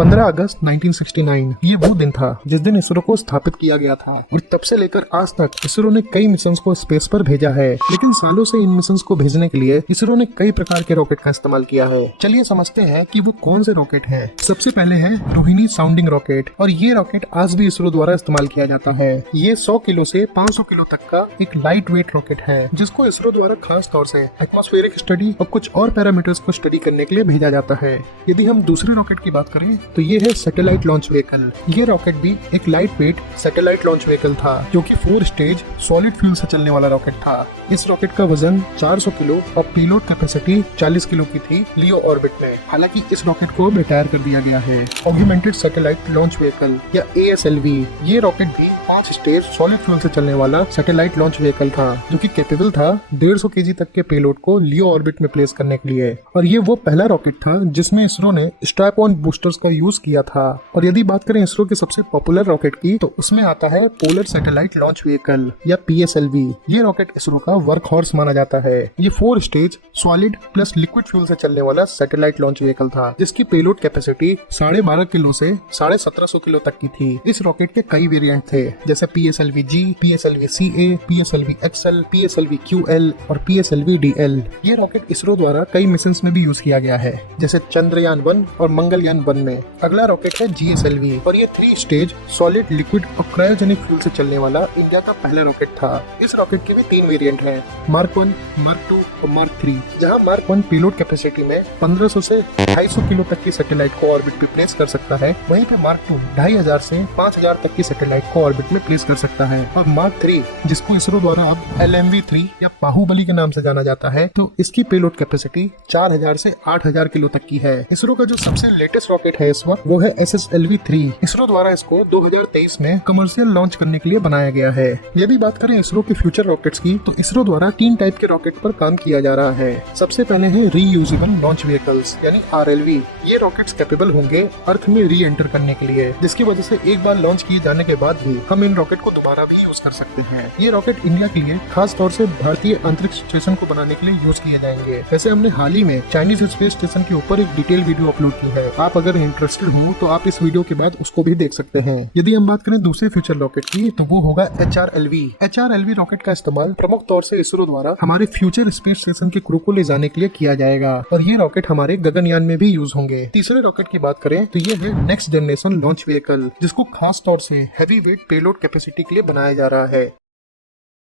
15 अगस्त 1969 ये वो दिन था जिस दिन इसरो को स्थापित किया गया था और तब से लेकर आज तक इसरो ने कई मिशन को स्पेस पर भेजा है। लेकिन सालों से इन मिशन को भेजने के लिए इसरो ने कई प्रकार के रॉकेट का इस्तेमाल किया है। चलिए समझते हैं कि वो कौन से रॉकेट हैं। सबसे पहले है रोहिणी साउंडिंग रॉकेट और ये रॉकेट आज भी इसरो द्वारा इस्तेमाल किया जाता है। ये 100 किलो से 500 किलो तक का एक लाइट वेट रॉकेट है जिसको इसरो द्वारा खास तौर से एटमॉस्फेरिक स्टडी और कुछ और पैरामीटर्स को स्टडी करने के लिए भेजा जाता है। यदि हम दूसरे रॉकेट की बात करें तो ये है सैटेलाइट लॉन्च व्हीकल। ये रॉकेट भी एक light weight satellite launch vehicle था जो कि 4 स्टेज सॉलिड फ्यूल से चलने वाला रॉकेट था। इस रॉकेट का वजन 400 किलो और पेलोड कैपेसिटी 40 किलो की थी लियो ऑर्बिट में। हालांकि इस रॉकेट को रिटायर कर दिया गया है। ऑग्यूमेंटेड सैटेलाइट लॉन्च व्हीकल या ASLV ये रॉकेट भी 5 स्टेज सॉलिड फ्यूल से चलने वाला सैटेलाइट लॉन्च व्हीकल था जो कि कैपेबल था 150 kg तक के पेलोड को लियो ऑर्बिट में प्लेस करने के लिए। और ये वो पहला रॉकेट था जिसमें इसरो ने स्ट्रैप ऑन बूस्टर्स का यूज किया था। और यदि बात करें इसरो के सबसे पॉपुलर रॉकेट की तो उसमें आता है पोलर सैटेलाइट लॉन्च व्हीकल या PSLV। ये रॉकेट इसरो का वर्क हॉर्स माना जाता है। ये 4 stage solid plus liquid fuel से चलने वाला सैटेलाइट लॉन्च व्हीकल था जिसकी पेलोड कैपेसिटी 12.5 किलो से 1750 किलो तक की थी। इस रॉकेट के कई वेरिएंट थे जैसे PSLV-G, PSLV-CA, PSLV-XL, PSLV-QL और PSLV-DL। ये रॉकेट इसरो द्वारा कई मिशन में भी यूज किया गया है जैसे चंद्रयान 1 और मंगलयान 1 में। अगला रॉकेट है GSLV और ये 3 स्टेज सॉलिड लिक्विड और क्रायोजेनिक फ्यूल से चलने वाला इंडिया का पहला रॉकेट था। इस रॉकेट के भी 3 वेरिएंट हैं, मार्क 1, मार्क 2 और मार्क 3। जहां मार्क 1 पेलोड कैपेसिटी में 1500 से 250 किलो तक की सैटेलाइट को ऑर्बिट पे प्लेस कर सकता है, वहीं पे मार्क 2 2500 से 5000 तक की सैटेलाइट को ऑर्बिट में प्लेस कर सकता है। और मार्क 3 जिसको इसरो द्वारा अब LMV-3 या बाहुबली के नाम से जाना जाता है, तो इसकी पेलोड कैपेसिटी 4000 से 8000 किलो तक की है। इसरो का जो सबसे लेटेस्ट रॉकेट है इस वक्त वो है SSLV-3। इसरो द्वारा इसको 2023 में कमर्शियल लॉन्च करने के लिए बनाया गया है। यदि बात करें इसरो के फ्यूचर रॉकेट्स की तो इसरो द्वारा 3 टाइप के रॉकेट पर काम किया जा रहा है। सबसे पहले है रीयूजेबल लॉन्च व्हीकल्स यानी RLV। ये रॉकेट्स कैपेबल होंगे अर्थ में री एंटर करने के लिए, जिसकी वजह से एक बार लॉन्च किए जाने के बाद भी हम इन रॉकेट को दोबारा भी यूज कर सकते हैं। ये रॉकेट इंडिया के लिए खास तौर से भारतीय अंतरिक्ष स्टेशन को बनाने के लिए यूज किए जाएंगे। वैसे हमने हाल ही में चाइनीज स्पेस स्टेशन के ऊपर एक डिटेल वीडियो अपलोड की है। आप अगर इंटरेस्टेड हो तो आप इस वीडियो के बाद उसको भी देख सकते हैं। यदि हम बात करें दूसरे फ्यूचर रॉकेट की तो वो होगा HRLV। HRLV रॉकेट का इस्तेमाल प्रमुख तौर से इसरो द्वारा हमारे फ्यूचर स्पेस स्टेशन के क्रू को ले जाने के लिए किया जाएगा और ये रॉकेट हमारे गगनयान में भी यूज होंगे। तीसरे रॉकेट की बात करें तो ये है नेक्स्ट जनरेशन लॉन्च व्हीकल जिसको खास तौर से हैवी वेट पेलोड कैपेसिटी के लिए बनाया जा रहा है।